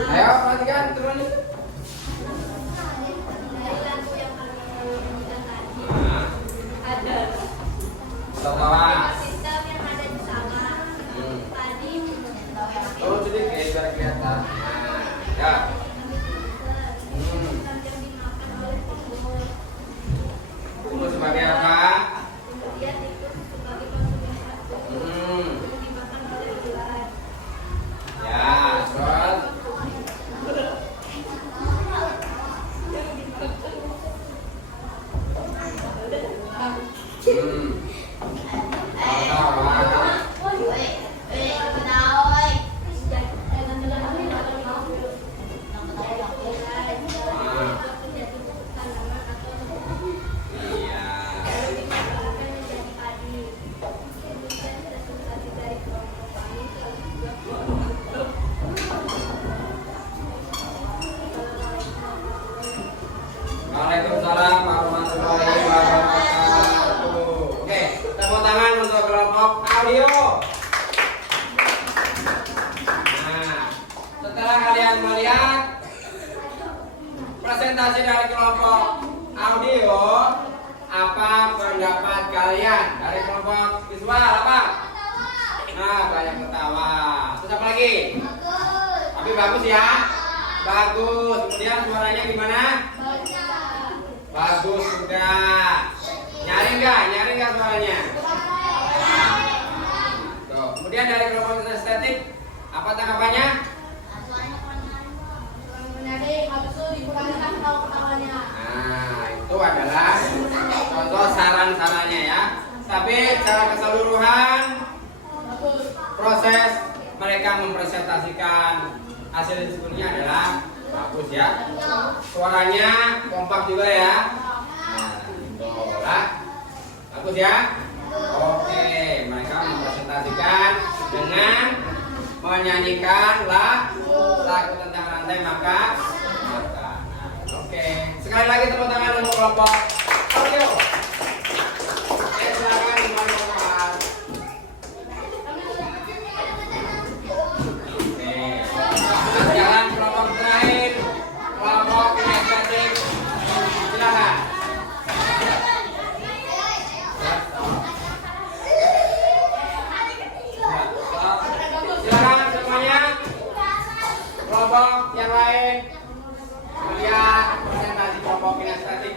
Ayo perhatikan turun. Tertawa. Turun sedikit biar kelihatan. Ya. Tunggu sebagai apa? Ya, terus. Waalaikumsalam warahmatullahi wabarakatuh. Oke, tepuk tangan untuk kelompok audio. Nah, setelah kalian melihat presentasi dari kelompok audio, apa pendapat kalian? Dari kelompok visual apa? Nah, banyak ketawa. Terus apa lagi? Tapi bagus ya. Bagus. Kemudian suaranya gimana? Bagus sudah. Nyari nggak suaranya? Tuh. Kemudian dari kelompok estetik, apa tanggapannya? Nah, itu adalah contoh saran-sarannya ya. Tapi secara keseluruhan proses mereka mempresentasikan hasil diskusinya adalah bagus ya. Suaranya kompak juga ya. Nah, bagus ya. Oke, mereka mempresentasikan dengan menyanyikan lagu tentang rantai makanan. Oke, sekali lagi tepuk tangan untuk kelompok audio. Silakan dimulai Pak. Oke, sekarang kelompok terakhir, kelompok kinestetik. Silakan. Silakan semuanya. Kelompok yang lain melihat presentasi kelompok kinestetik.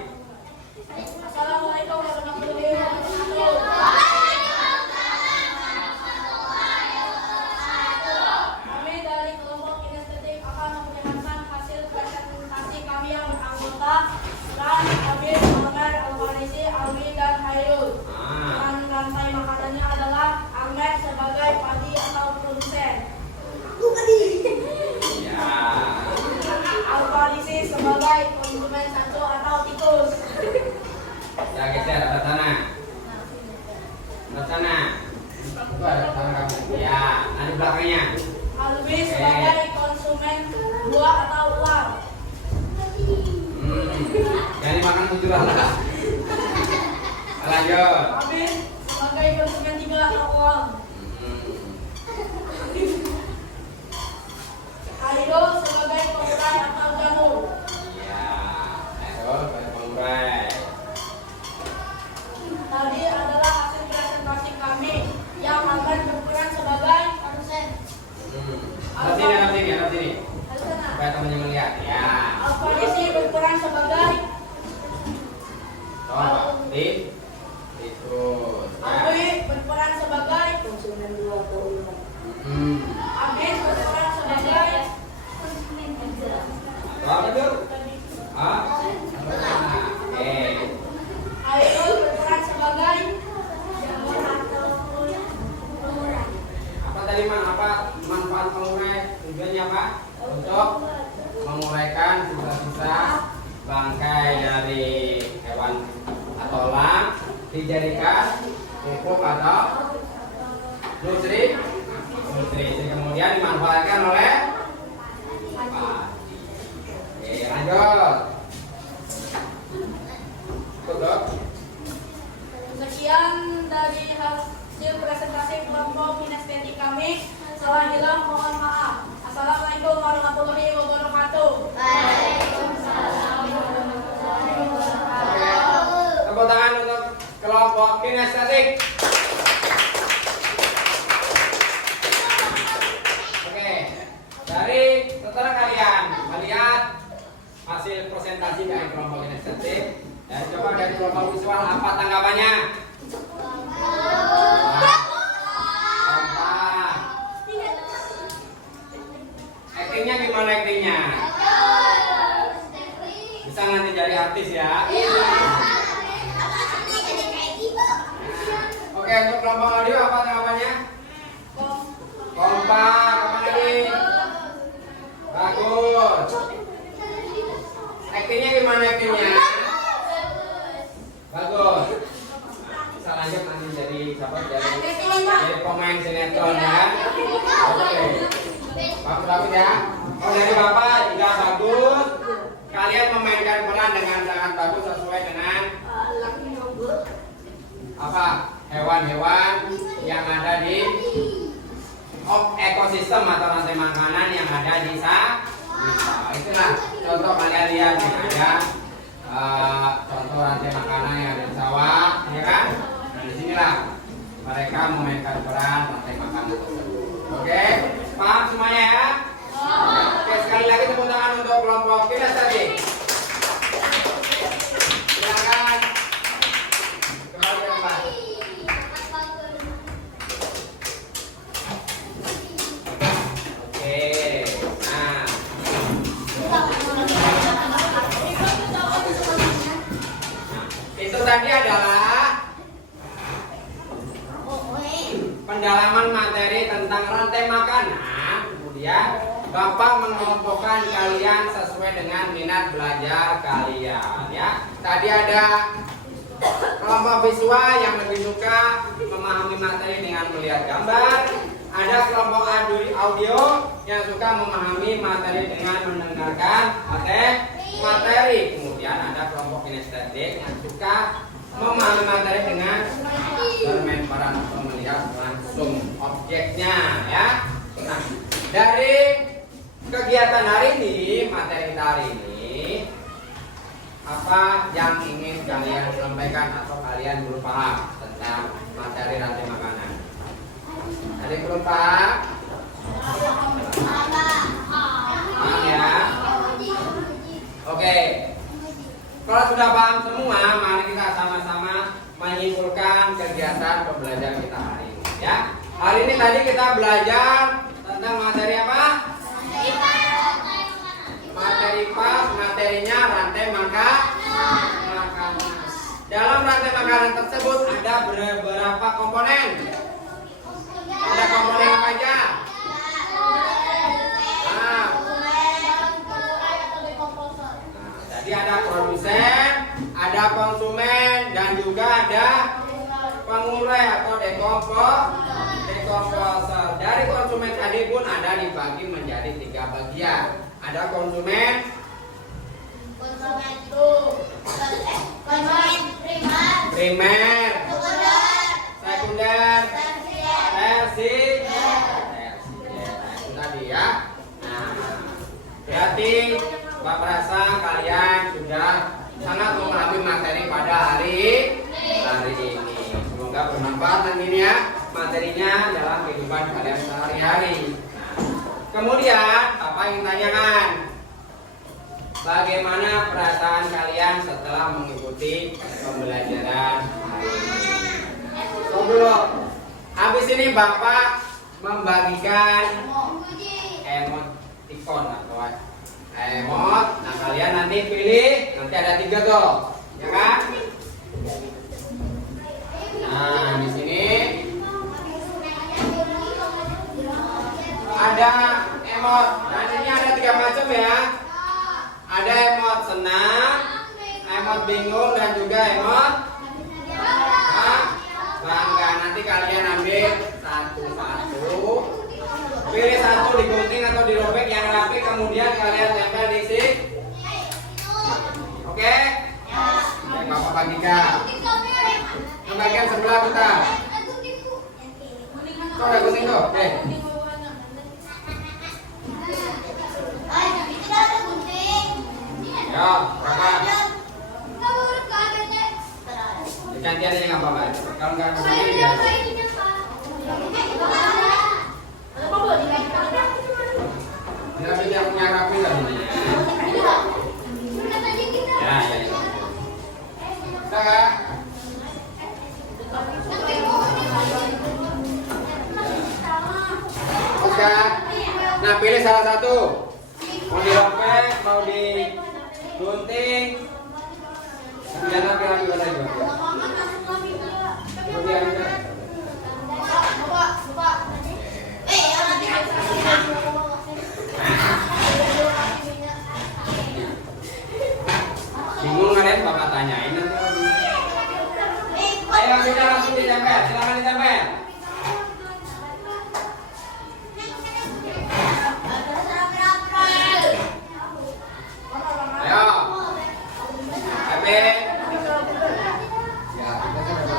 Assalamualaikum warahmatullahi wabarakatuh. Kami dari kelompok kinestetik akan memperlihatkan hasil presentasi kami yang beranggota Ran, Abid, Amer, Al-Farisi, Alwi, dan Hairul. Dan rantai makanannya adalah Amer sebagai padi atau produsen, Ya. Al-Farisi sebagai konsumen sancho atau tikus. Ya geser ke sana. Ke sana. Itu ada tangan kamu. Ya, nanti belakangnya. Alwi sebagai konsumen buah atau uang. Jadi makan tujuan lah. Lanjut. Abid sebagai konsumen tiga atau uang. Hairul sebagai pengurai atau jamur. Ya, itu banyak pengurai. Tadi adalah hasil presentasi kami yang akan berperan sebagai produsen. Lihat sini. Lalu sana. Supaya temannya melihat. Ya. Al-Farisi berperan sebagai Coba. Itu. Alwi berperan sebagai konsumen dua atau uang. Abid berperan sebagai konsumen tiga. Apa itu? Oke. Hairul berperan sebagai jamur atau pengurai. Apa tadi apa manfaat pengurai? Tujuannya apa? Untuk menguraikan sisa-sisa bangkai dari hewan atau elang dijadikan pupuk atau nutri. Kemudian dimanfaatkan oleh padi. Oke, lanjut. Dok. Sekian dari hasil presentasi kelompok kinestetik kami. Salah hilang mohon maaf. Assalamualaikum warahmatullahi wabarakatuh. Tepuk tangan untuk kelompok kinestetik. Oke, dari setelah kalian melihat hasil presentasi dari kelompok kinestetik, dan coba dari kelompok visual apa tanggapannya? Kompak. Actingnya gimana actingnya? Bisa nanti jadi artis ya? Oke, untuk kelompok audio apa tanggapannya? Kompak, apa lagi? Bagus. Actingnya gimana actingnya? Bagus. Bisa lanjut nanti jadi jadi pemain sinetron ya. Oke. Bagus ya. Oh dari Bapak juga bagus. Kalian memainkan peran dengan sangat bagus sesuai dengan apa? Hewan-hewan yang ada di ekosistem atau rantai makanan yang ada di itulah contoh kalian lihat nih ada contoh rantai makanan yang ada di sawah, ya kan? Nah disinilah mereka memainkan peran rantai makanan tersebut. Oke, paham semuanya ya? Oke, sekali lagi tepuk tangan untuk kelompok kinestetik. Silakan kembali ke tempat. Itu tadi adalah pendalaman materi tentang rantai makanan. Kemudian Bapak mengelompokkan kalian sesuai dengan minat belajar kalian ya. Tadi ada kelompok visual yang lebih suka memahami materi dengan melihat gambar. Ada kelompok audio yang suka memahami materi dengan mendengarkan materi. Kemudian ada kelompok kinestetik yang suka memahami materi dengan bermain peran atau melihat langsung objeknya ya. Nah, dari kegiatan hari ini, materi kita hari ini, apa yang ingin kalian sampaikan atau kalian belum paham tentang materi rantai makanan? Ada yang belum paham? Paham ya? Oke. Kalau sudah paham semua, mari kita sama-sama menyimpulkan kegiatan pembelajaran kita hari ini ya. Hari ini tadi kita belajar tentang materi apa? Materi pas, materinya rantai makanan. Dalam rantai makanan tersebut ada beberapa komponen. Ada komponen apa aja? Jadi ada produsen, ada konsumen, dan juga ada pengurai atau dekomposer. Dari konsumen tadi pun ada dibagi menjadi 3 bagian. Ada konsumen primer, sekunder, tersier. Nah, itu tadi ya. Nah, berarti Bapak rasa kalian sudah sangat memahami materi pada hari ini. Semoga bermanfaat nantinya ya materinya dalam kehidupan kalian sehari-hari. Kemudian Bapak ingin tanyakan, bagaimana perasaan kalian setelah mengikuti pembelajaran hari ini? Sebelum habis ini Bapak membagikan emoticon atau emot. Nah, kalian nanti pilih, nanti ada 3 tuh, ya kan? Nah, di sini ada emot. Nah, ini ada 3 macam ya. Ada emot senang, emot bingung, dan juga emot bangga. Nanti kalian ambil satu-satu, pilih satu, digunting atau dirobek yang rapi, kemudian kalian tempel di sini. Oke? Ya, Bapak bagikan. Yang bagian sebelah kita. Tuh ada gunting tuh. Oke. Ya, berapa? Gantian aja nggak apa-apa. Kalau nggak kesini ya. Nggak bisa punya rapi kan? Ya. Udah nggak? Oke. Nah, pilih salah satu. Mau dirobek, mau digunting. Kemudian rapi-rapi lagi. Kemudian bingung kalian, Bapak tanyain nanti. Ayo sudah langsung ditempel, silakan ditempel. Ayo. Happy. Ya, kita coba.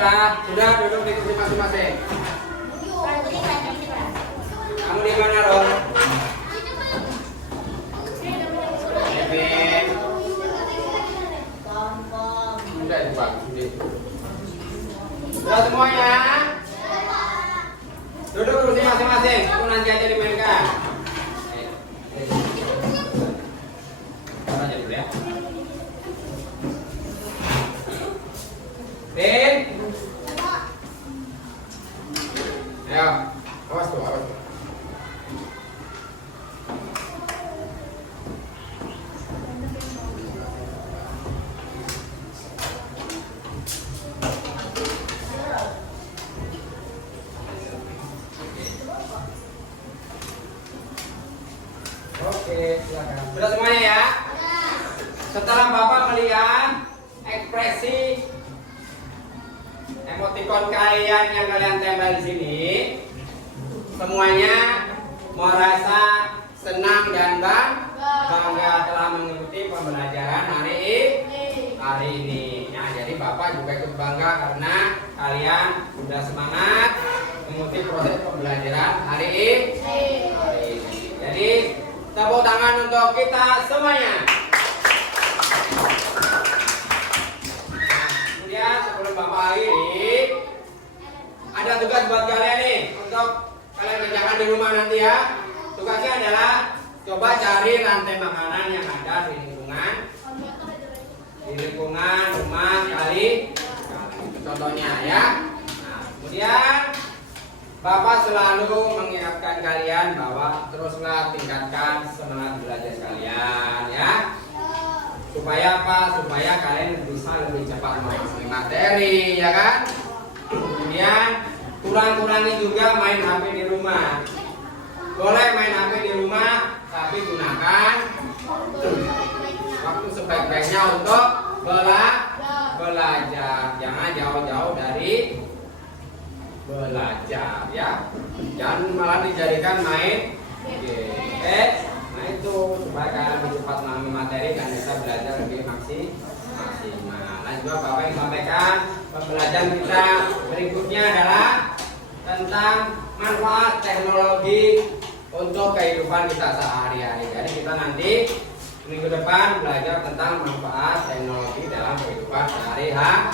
sudah duduk di kursi masing-masing. Kamu di mana, Ron? Kevin. Sudah itu Pak. Sudah semuanya? Duduk kursi masing-masing. Itu nanti aja dimainkan. Aja dulu ya. Din. Ayo, awas tuh, awas tuh. Oke, silakan. Sudah semuanya ya? Setelah Bapak melihat ekspresi emotikon kalian yang kalian tempel di sini, semuanya merasa senang dan bangga telah mengikuti pembelajaran hari ini. Ya, jadi Bapak juga ikut bangga karena kalian sudah semangat mengikuti proses pembelajaran hari ini. Jadi tepuk tangan untuk kita semuanya. Kemudian sebelum Bapak akhiri, ada tugas buat kalian nih untuk kalian kerjakan di rumah nanti ya. Tugasnya adalah coba cari rantai makanan yang ada di lingkungan rumah kali. Contohnya ya. Nah, kemudian Bapak selalu mengingatkan kalian bahwa teruslah tingkatkan semangat belajar kalian ya. Supaya apa? Supaya kalian bisa lebih cepat memahami materi ya kan. Kemudian kurang-kurangi juga main HP di rumah. Boleh main HP di rumah, tapi gunakan waktu sebaik-baiknya untuk belajar. Jangan jauh-jauh dari belajar ya, jangan malah dijadikan main game. Nah itu supaya kalian lebih cepat memahami materi dan bisa belajar lebih maksimal. Nah juga Bapak yang sampaikan pembelajaran kita berikutnya adalah tentang manfaat teknologi untuk kehidupan kita sehari-hari. Jadi kita nanti minggu depan belajar tentang manfaat teknologi dalam kehidupan sehari-hari.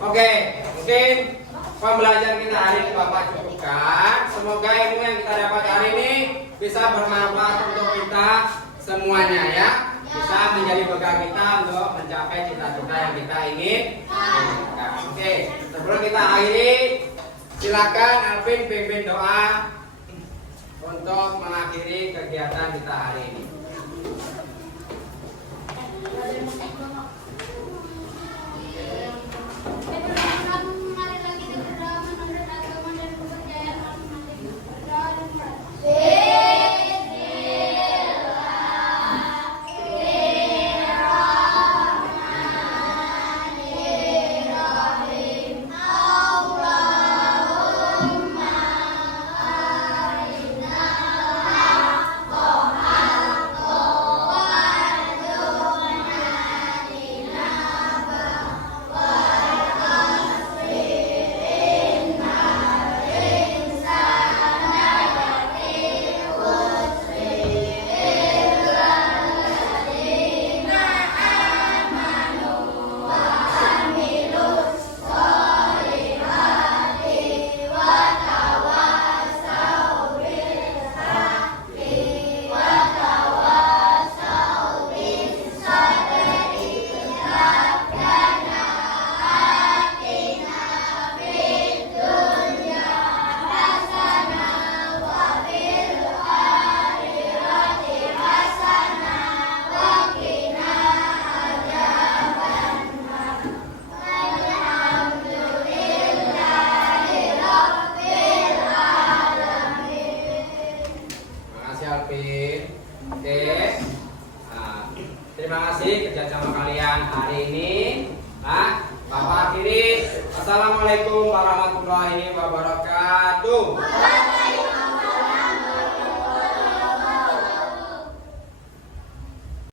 Oke, mungkin pembelajaran kita hari ini Bapak cukupkan. Semoga ilmu yang kita dapat hari ini bisa bermanfaat untuk kita semuanya ya. Bisa menjadi bekal kita untuk mencapai cita-cita yang kita ingin. Oke, sebelum kita akhiri, silakan Alvin pimpin doa untuk mengakhiri kegiatan kita hari ini. Terima kasih kerjasama kalian hari ini. Nah, Bapak akhiri. Assalamualaikum warahmatullahi wabarakatuh.